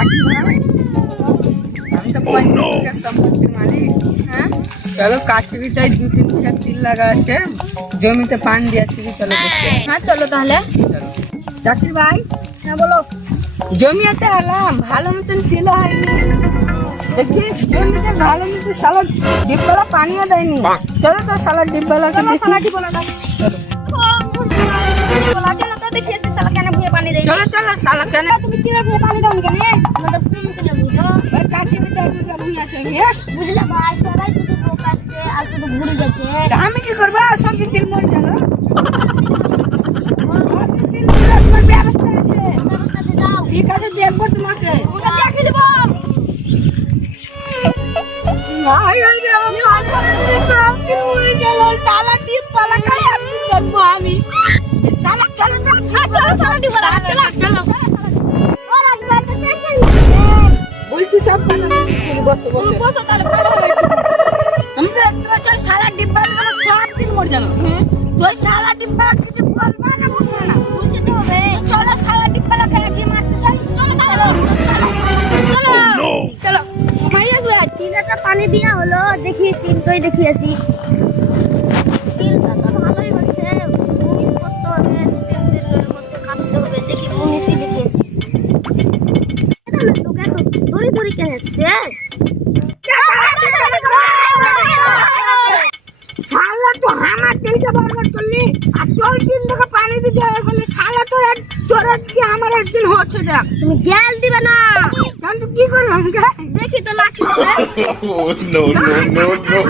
আমি তো 35 বিঘা সম্পত্তির মালিক। হ্যাঁ চলো কাছে বিটাই 2-3 বিঘা তিল লাগা আছে, জমিতে পান দিয়েছি, চলো দেখতে। হ্যাঁ চলো তাহলে। চলো চাকরি ভাই, হ্যাঁ বলো। জমিতে এলাম, ভালো মতন তিল হয়নি, দেখি জমিতে ভালো মতো সালা ডিপবেলা পানিও দেয়নি। চলো তো সালা ডিপবেলাকে দেখি। চলো তো দেখি সালা কেন ভুঁয়ে পানি দেয়। চলো চলো সালা কেন তুমি কিভাবে ভুঁয়ে পানি দাও কেন? আমাদের প্রেম করে বুঝো। ওই কাছে বিটাই দুর্গা ভুঁই আছে, হ্যাঁ বুঝলে ভাই, সবাই শুধু লোক আসছে আর শুধু ঘুরে যাচ্ছে। আমি কি করবো? সঙ্গে তিল মরে গেল। তিল মরার তোমার ব্যবস্থা আছে? ব্যবস্থা আছে, যাও। ঠিক আছে, দেখবো তোমাকে। ওটা দেখে দেবো। সালা ডিপবেলা খাই আমি দেখবো আমি। সালা চলো তো। হ্যাঁ চলো সালা ডিপবেলা, চলো চলো। ওরা ডিপবেলা দেখে বলছি সব কথা বসো বসো। বসো তাহলে ভালো হবে। আমি তো দেখতে পাচ্ছি সালা ডিপবেলা আমার সব দিন মরে গেল। তো সালা ডিপবেলা কিছু বলবা না বলবো না? বলতে তো হবে। চলো সালা ডিপবেলাকে আজই মারতে যাই। চলো তাহলে। চলো চলো। ভাইয়া গো, তিনটা পানি দিয়া হলো, দেখি তিনটাই দেখি আসি। তিনটা তো ভালোই হচ্ছে, মুনিশ করতে হবে, 2-3 দিনের মধ্যে কাটতে হবে। দেখি মুনিশই দেখি আসি। এটা লোক এত দড়ি দড়ি কেন এসছে? সালা তো আমার তেলটা বরবাদ করলি, আর তোর 3 টাকা পানি দিয়ে জয় করলি। সালা তোর আজকে আমার একদিন হচ্ছে দেখ। তুমি গেল দিবে না। কিন্তু কি করবো আমাকে? দেখি তো লাঠি। Oh, no, no, no, no.